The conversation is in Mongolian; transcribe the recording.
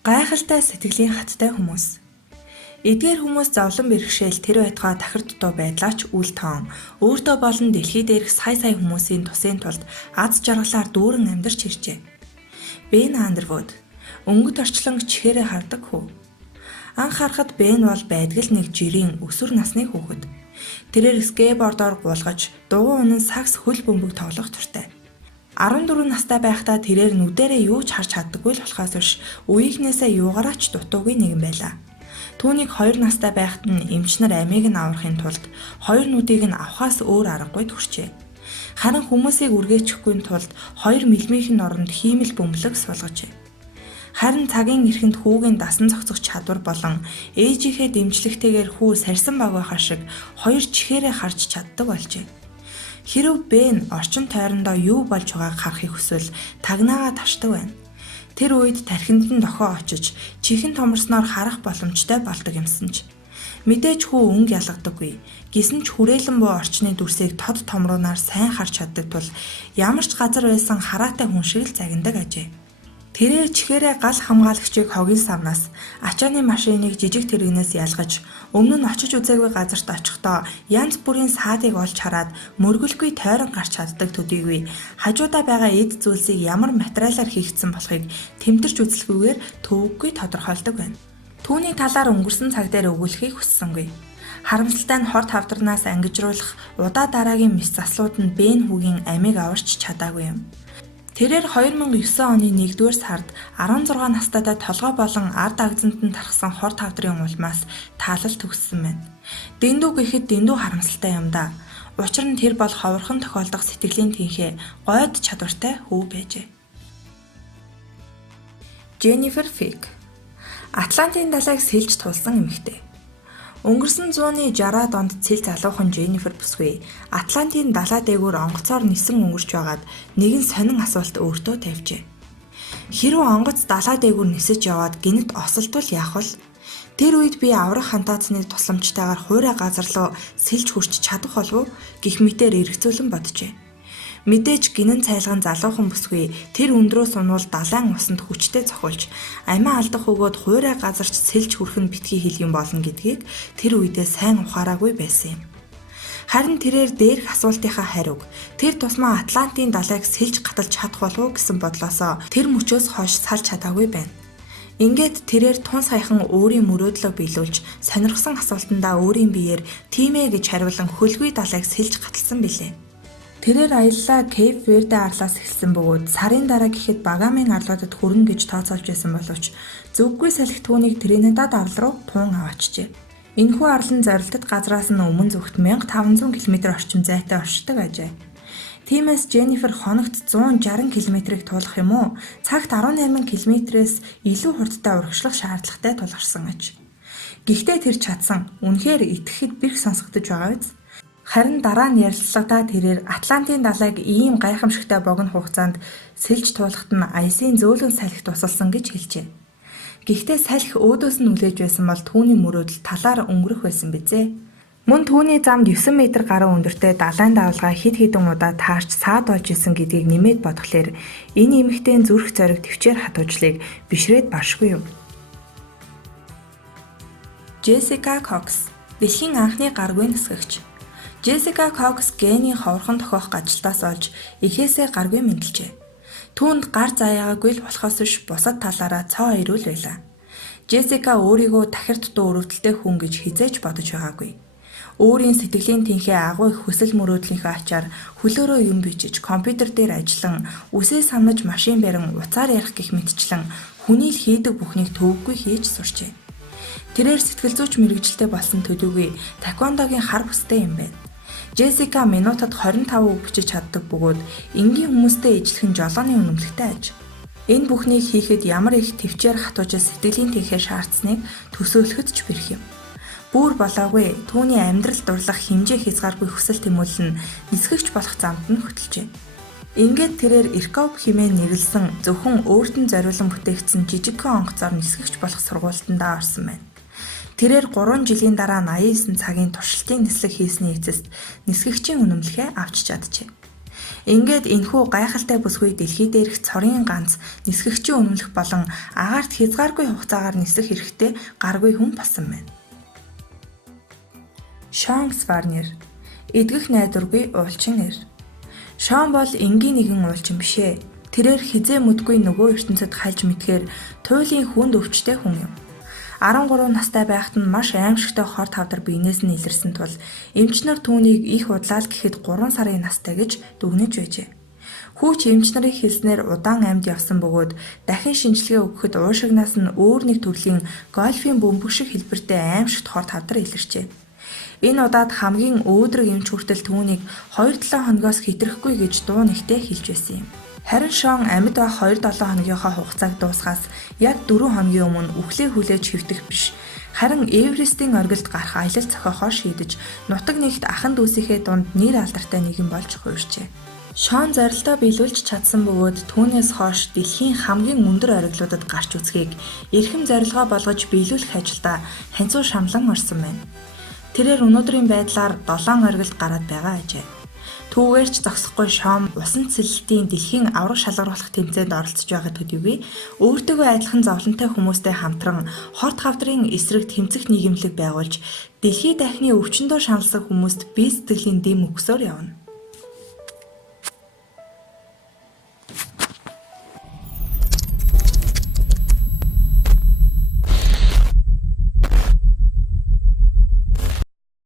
Гайхалтай сэтгэлийн хаттай хүмүүс. Эдгээр хүмүүс зовлон бэрхшээл тэр байтугай тахир дутуу байдлаач үл тоон өөртөө болон дэлхий дээрх сая хүмүүсийн тусын тулд аз жаргалаар дүүрэн амьдарч иржээ. Бен Андервуд өнгөт орчлон чихээрээ хардаг хүү. Анх харахад Бен бол байдаг л нэг жирийн өсвөр насны хүүхэд. Тэрээр скейтбордоор гулгаж, дугуй унан сакс хөл бөмбөг тоглох туртай. 14 настай байхдаа тэрээр нүдэрээ юу ч харж чаддаггүй л болохоос биш үеийнхнээсээ юугаараач дутуугүй нэгэн байлаа. Түүнийг 2 настай байхад нь эмч нар амийг нь аврахын тулд хоёр нүдийг нь авахаас өөр аргагүй төрчээ. Харин хүмүүсийг үргээчихгүй тулд 2 мм-ийн оронд хиймэл бөмбөлөг суулгажээ. Харин цагийн эрхэнд хүүгийн дасан зохицох чадвар болон ээжийнхээ дэмжлэгтэйгээр хүү сарьсан багвахаа шиг хоёр чихээрээ харж чаддаг болжээ. Хэрв Бен орчин тойрондоо юу болж байгааг харахыг хүсвэл тагнаагаа таршдаг байна. Тэр үед тархинд нь дохио очиж чихэн томорсноор харах боломжтой болдог юмсан ч мэдээж хүү өнгө ялгадаггүй. Гисэн ч хүрээлэн буу орчны дүрсийг тод томруунаар сайн харж чаддаг тул ямар ч газар байсан хараатай хүн шиг л загиндаг ажээ. Тэрээр чихээрээ гал хамгаалагчийг хогийн савнаас ачааны машиныг жижиг тэрэгнээс ялгаж өмнө нь очиж үзээгүй газарт очихдоо янз бүрийн саадыг олж хараад мөргөлгүй тойрон гарч чаддаг төдийгүй хажуудаа байгаа эд зүйлсийг ямар материалаар хийгдсэн болохыг тэмтэрч үзэлгүйгээр төвөггүй тодорхойлдог байна. Түүний талаар өнгөрсөн цаг дээр өгүүлэхийг хүссэнгүй. Харамсалтай нь хор тавдарнаас ангижруулах удаа дараагийн мэс заслууд нь Бен хүүгийн амийг аварч чадаагүй юм. Тэрээр 2009 оны 1-р сард 16 настайдаа толгой болон ард агзанд нь тархсан хор тавдрын улмаас таалал төгссөн байна. Дэндүү гэхэд дэндүү харамсалтай юм да. Учир нь тэр бол ховорхон тохиолдох сэтгэлийн тэнхээ гойд чадвартай хүү байжээ. Jennifer Fick Атлантын далайг сэлж тулсан эмэгтэй. Өнгөрсөн зууны 60-аад онд цэл залуухан Jennifer бүсгүй Атлантын далай дээгүүр онгоцоор нисэн өнгөрч байгаад нэгэн сонин асуулт өөртөө тавьжээ. Хэрвээ онгоц далай дээгүүр нисэж яваад гинэт осолтвол яах вэ? Тэр үед би аврах хантаацны тусламжтайгаар хуурай газар руу сэлж хүрч чадах болов уу гэх мэтээр эргцүүлэн боджээ. Мэдээж гинэн цайлган залуухан бүсгүй тэр өндрөө сунвал далайн усанд хүчтэй цохолж амиа алдах өгөөд хуурай газарч сэлж хүрэх нь битгий хэлгэн болно гэдгийг тэр үедээ сайн ухаараагүй байсан юм. Харин тэрээр дээрх асуултынхаа хариуг тэр тусмаа Атлантын далайг сэлж гаталж чадах болов уу гэсэн бодлосоо тэр мөчөөс хойш салж чадаагүй байна. Ингээд тэрээр тун саяхан өөрийн мөрөөдлөө биелүүлж сонирхсан асуултандаа өөрийн биеэр тийм ээ гэж хариулан хөлгүй далайг сэлж гаталсан билээ. Тэрээр аяллаа Кейп Верде арлаас эхэлсэн бөгөөд сарын дараа гэхэд Багамын арлуудад хүрнэ гэж тооцоолж байсан боловч зөвгүй салхи түүнийг Тринидад арал руу туун аваачжээ. Энэхүү арлын зорилтод газраас нь өмнө зүгт 1500 км орчим зайтай оршдог ажээ. Тиймээс Jennifer хоногт 160 км-ийг туулах юм уу? Цагт 18 км-ээс илүү хурдтай урагшлах шаардлагатай тулгарсан аж. Гэхдээ тэр чадсан. Үнэхээр итгэхэд бэрх сонсогдож байгаа биз? Харин дараа нь ярилцлагадаа тэрээр Атлантын далайг ийм гайхамшигтай богино хугацаанд сэлж туулахад нь аясын зөөлөн салхи тусалсан гэж хэлжээ. Гэхдээ салхи өөдөөс нь үлээж байсан бол түүний мөрөөдөл талаар өнгөрөх байсан бизээ. Мөн түүний замд 9 м гаруй өндөртэй далайн давалгаа хэд хэдэн удаа таарч саад болж исэн гэдгийг нэмээд бодглохлоор энэ эмэгтэйн зүрх зориг төвчээр хатуужлыг бишрээд баршгүй юм. Jessica Cox дэлхийн анхны гаргүй нисгэгч. Jessica Cox гений ховорхон тохиох ажилтаас олж эхээсээ гаргүй мэдлжээ. Түүнд гар заяагаагүй л болохоос биш бусад талаараа цоо ирүүл байлаа. Jessica өөрийгөө тахир дутуу өрөвдөлтэй хүн гэж хизээж бодож байгаагүй. Өөрийн сэтгэлийн тэнхээ агуу их хүсэл мөрөөдлийнхөө ачаар хөлөөрөө юм бичиж, компьютер дээр ажиллан, үсээ самнаж машин барин уцаар ярих гэх мэтчлэн хүний л хийдэг бүхнийг төвөггүй хийж сурчээ. Тэрээр сэтгэл зүйч мэргэжилтэй болсон төдийгүй таквондогийн хар бүстэй юм байна. Jessica минутад 25 үг бичиж чаддаг бөгөөд энгийн хүмүүстэй ижлэх нь жолооны үнэмлэхтэй аж. Энэ бүхнийг хийхэд ямар их төвчээр хатуужил сэтгэлийн тэнхээ шаардсныг төсөөлөхөд ч бэрх юм. Бүр болоогүй түүний амьдрал дурлах хэмжээ хязгааргүй хүсэл тэмүүлэл нь нисгэгч болох замд нь хөтлөжээ. Ингээд тэрээр Ирков хэмээн нэрлсэн зөвхөн өөрт нь зориулан бүтээгдсэн жижигхэн онгоцоор нисгэгч болох сургуультандаа орсон байна. Тэрээр 3 жилийн дараа 89 цагийн туршилтын нислэг хийсний эцэст нисгэгчийн үнэмлэхээ авч чаджээ. Ингээд энэхүү гайхалтай бүсгүй дэлхий дээрх цорын ганц нисгэгчийн үнэмлэх болон агаарт хязгааргүй хугацаагаар нисэх хэрэгтэй гаргүй хүн болсон байна. Шон Сварнер эдгэх найдваргүй уулчин эр. Шон бол энгийн нэгэн уулчин бишээ. Тэрээр хизээ мэдгүй нөгөө ертөнцид хальж мэдхээр туйлын хүнд өвчтэй хүн юм. 13 настай байхад нь маш аимшигтай хор тавдар биенээс нь илэрсэн тул эмч нар түүнийг их удлаа л гэхэд 3 сарын настай гэж дүгнэж байжээ. Хүүч эмч нарын хэлснээр удаан амьд явсан бөгөөд дахин шинжилгээ өгөхөд уушигнаас нь өөр нэг төрлийн гольфийн бөмбөг шиг хэлбэртэй аимшигт хор тавдар илэрчээ. Энэ удаад хамгийн өөдрөг эмч хүртэл түүнийг 2-7 хоногоос хэтрэхгүй гэж дуу нэгтэй хэлж байсан юм. Харин Шон амьд байх 2-7 хоногийнхоо хугацааг дуусгаас яг 4 хоногийн өмнө үхлээ хүлээж хэвтэх биш. Харин Эверестийн оргилд гарах аялал зохиохоо шийдэж нутаг нэгт ахан дүүсийнхээ дунд нэр алдартай нэгэн болж хуурчээ. Шон зорилтоо биелүүлж чадсан бөгөөд түүнээс хойш дэлхийн хамгийн өндөр оргилуудад гарч үзхийг эрхэм зорилгоо болгож биелүүлэх ажилдаа ханцуу шамлан орсон байна. Тэрээр өнөөдрийн байдлаар 7 оргилд гараад байгаа ажээ. Түүгээр ч зогсохгүй Шон усан цэлэлтийн дэлхийн авраг шалгаруулах тэмцээнд оролцож байгаа төдийгүй өөртөөгөө адилхан зовлонтой хүмүүстэй хамтран хорт хавдрын эсрэг тэмцэх нийгэмлэг байгуулж дэлхий дахины өвчнөдөө шаналсан хүмүүст бие сэтгэлийн дэм өгсөөр явна.